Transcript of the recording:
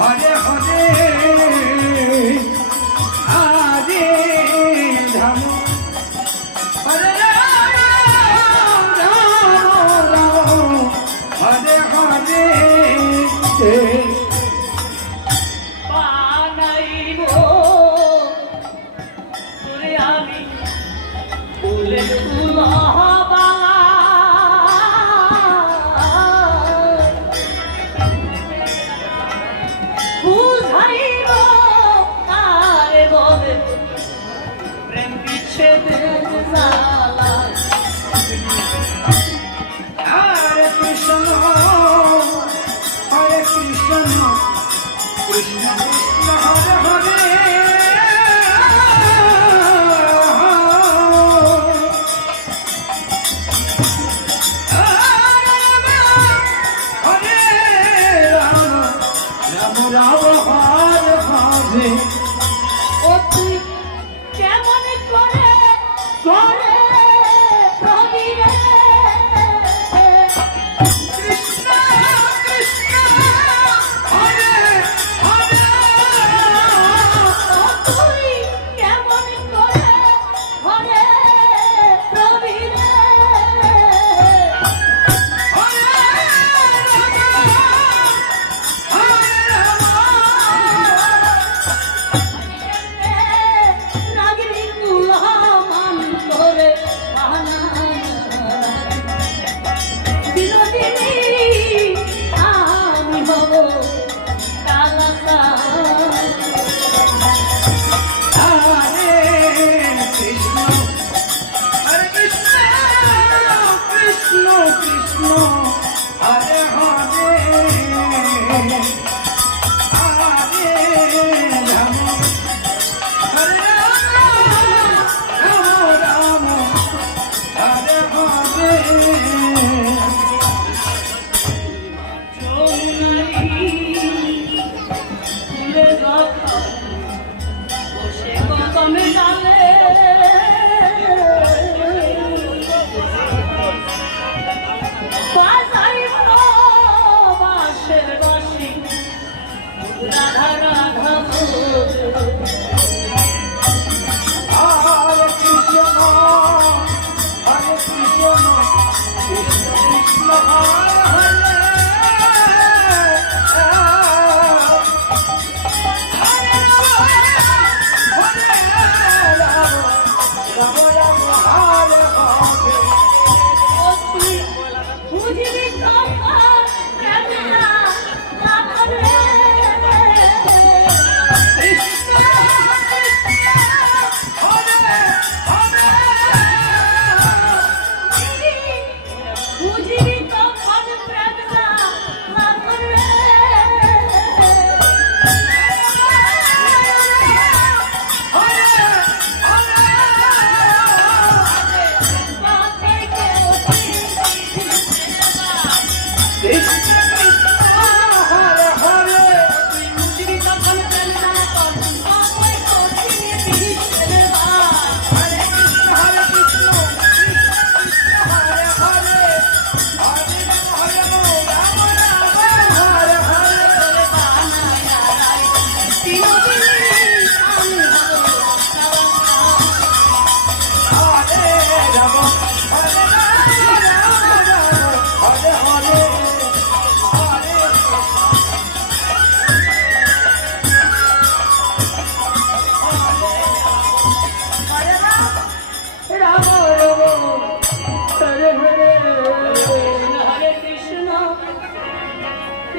হরে হরে হরে ধাম হরে রাম হরে হরে। পানাইব আমি ফুলে ফুলে Go! Oh রাধা রাধা